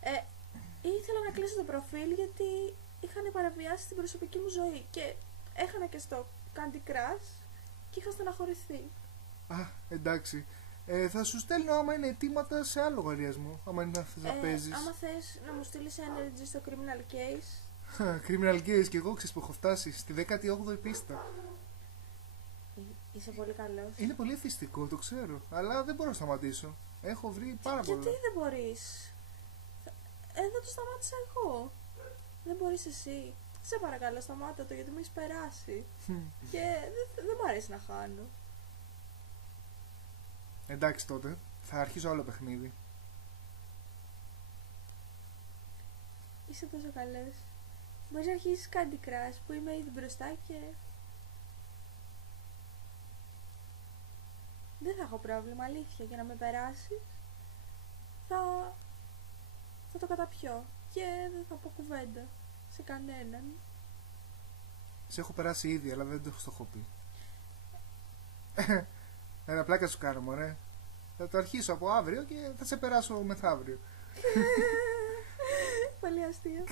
Ε, ήθελα να κλείσω το προφίλ γιατί είχαν παραβιάσει την προσωπική μου ζωή και έχανα και στο Candy Crush και είχα στεναχωρηθεί. Α, εντάξει. Θα σου στέλνω άμα είναι αιτήματα σε άλλο λογαριασμό. Άμα είναι να θες να παίζεις. Άμα θες να μου στείλεις energy στο Criminal Case. Criminal Case και εγώ ξέρεις που έχω φτάσει στη 18η πίστα. Είσαι πολύ καλός. Είναι πολύ εθιστικό, το ξέρω. Αλλά δεν μπορώ να σταματήσω. Έχω βρει πάρα πολλά. Γιατί δεν μπορείς? Εδώ το σταμάτησα εγώ. Δεν μπορείς εσύ? Σε παρακαλώ, σταμάτα το γιατί με έχεις περάσει. Και δεν μου αρέσει να χάνω. Εντάξει τότε, θα αρχίσω άλλο παιχνίδι. Είσαι τόσο καλός. Μπορείς να αρχίσεις Candy Crush που είμαι ήδη μπροστά και... δεν θα έχω πρόβλημα, αλήθεια. Για να με περάσεις θα το καταπιώ και δεν θα πω κουβέντα σε κανέναν. Σε έχω περάσει ήδη, αλλά δεν το έχω πει. Ένα πλάκα σου κάνω, μωρέ. Θα το αρχίσω από αύριο και θα σε περάσω μεθαύριο. Πολύ αστείο.